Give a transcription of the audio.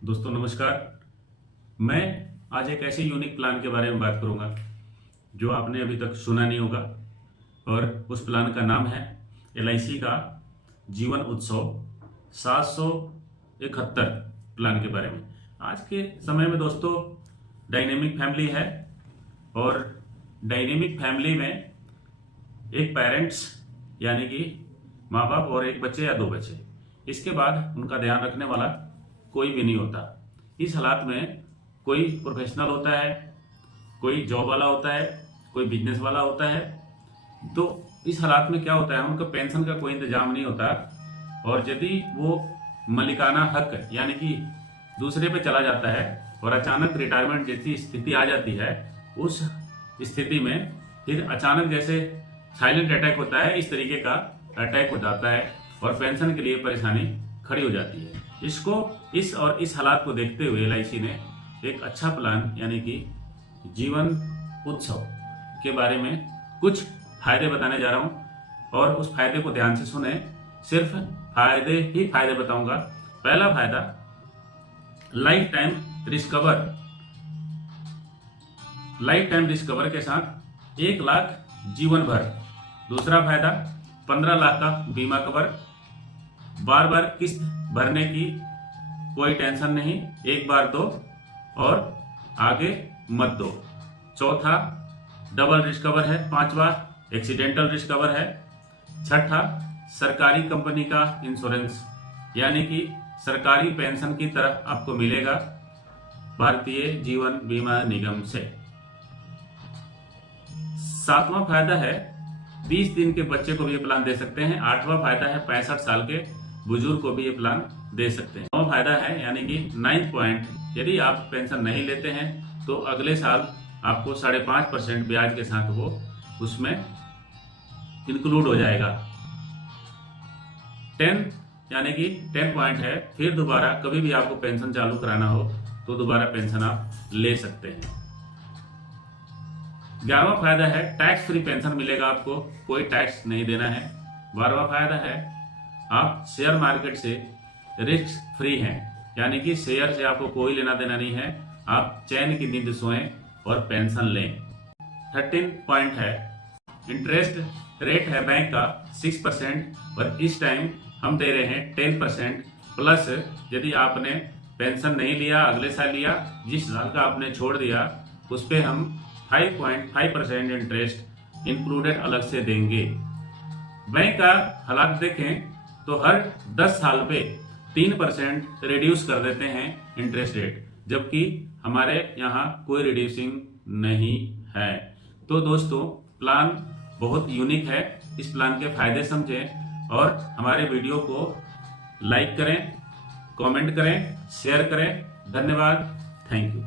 दोस्तों नमस्कार। मैं आज एक ऐसे यूनिक प्लान के बारे में बात करूंगा जो आपने अभी तक सुना नहीं होगा और उस प्लान का नाम है LIC का जीवन उत्सव 771 प्लान के बारे में। आज के समय में दोस्तों डायनेमिक फैमिली है और डायनेमिक फैमिली में एक पेरेंट्स यानी कि माँ बाप और एक बच्चे या दो बच्चे, इसके बाद उनका ध्यान रखने वाला कोई भी नहीं होता। इस हालात में कोई प्रोफेशनल होता है, कोई जॉब वाला होता है, कोई बिजनेस वाला होता है। तो इस हालात में क्या होता है, उनका पेंशन का कोई इंतजाम नहीं होता और यदि वो मलिकाना हक यानी कि दूसरे पे चला जाता है और अचानक रिटायरमेंट जैसी स्थिति आ जाती है, उस स्थिति में फिर अचानक जैसे साइलेंट अटैक होता है, इस तरीके का अटैक हो जाता है और पेंशन के लिए परेशानी खड़ी हो जाती है। इस हालात को देखते हुए LIC ने एक अच्छा प्लान यानी कि जीवन उत्सव के बारे में कुछ फायदे बताने जा रहा हूं और उस फायदे को ध्यान से सुने। सिर्फ फायदे ही फायदे बताऊंगा। पहला फायदा, लाइफ टाइम रिस्कवर के साथ 1 लाख जीवन भर। दूसरा फायदा, 15 लाख का बीमा कवर। बार बार किस्त भरने की कोई टेंशन नहीं, एक बार दो और आगे मत दो। चौथा, डबल रिस्क कवर है। पांचवा, एक्सीडेंटल रिस्क कवर है। छठा, सरकारी कंपनी का इंश्योरेंस यानी कि सरकारी पेंशन की तरह आपको मिलेगा भारतीय जीवन बीमा निगम से। सातवां फायदा है, 20 दिन के बच्चे को भी ये प्लान दे सकते हैं। आठवां फायदा है, 65 साल के बुजुर्ग को भी ये प्लान दे सकते हैं। नौवां फायदा है यानी कि 9th पॉइंट, यदि आप पेंशन नहीं लेते हैं तो अगले साल आपको 5.5% ब्याज के साथ वो उसमें इंक्लूड हो जाएगा। 10 यानी कि 10 पॉइंट है, फिर दोबारा कभी भी आपको पेंशन चालू कराना हो तो दोबारा पेंशन आप ले सकते हैं। 11वां फायदा है, टैक्स फ्री पेंशन मिलेगा आपको, कोई टैक्स नहीं देना है। 12वां फायदा है, आप शेयर मार्केट से रिस्क फ्री हैं यानी कि शेयर से आपको कोई लेना देना नहीं है, आप चैन की नींद सोएं और पेंशन लें। 13 पॉइंट है, इंटरेस्ट रेट है बैंक का 6% और इस टाइम हम दे रहे हैं 10% प्लस यदि आपने पेंशन नहीं लिया, अगले साल लिया, जिस साल का आपने छोड़ दिया उस पे हम 5.5% इंटरेस्ट इंक्लूडेड अलग से देंगे। बैंक का हालात देखें तो हर 10 साल पे 3% रिड्यूस कर देते हैं इंटरेस्ट रेट, जबकि हमारे यहाँ कोई रिड्यूसिंग नहीं है। तो दोस्तों प्लान बहुत यूनिक है। इस प्लान के फायदे समझें और हमारे वीडियो को लाइक करें, कमेंट करें, शेयर करें। धन्यवाद, थैंक यू।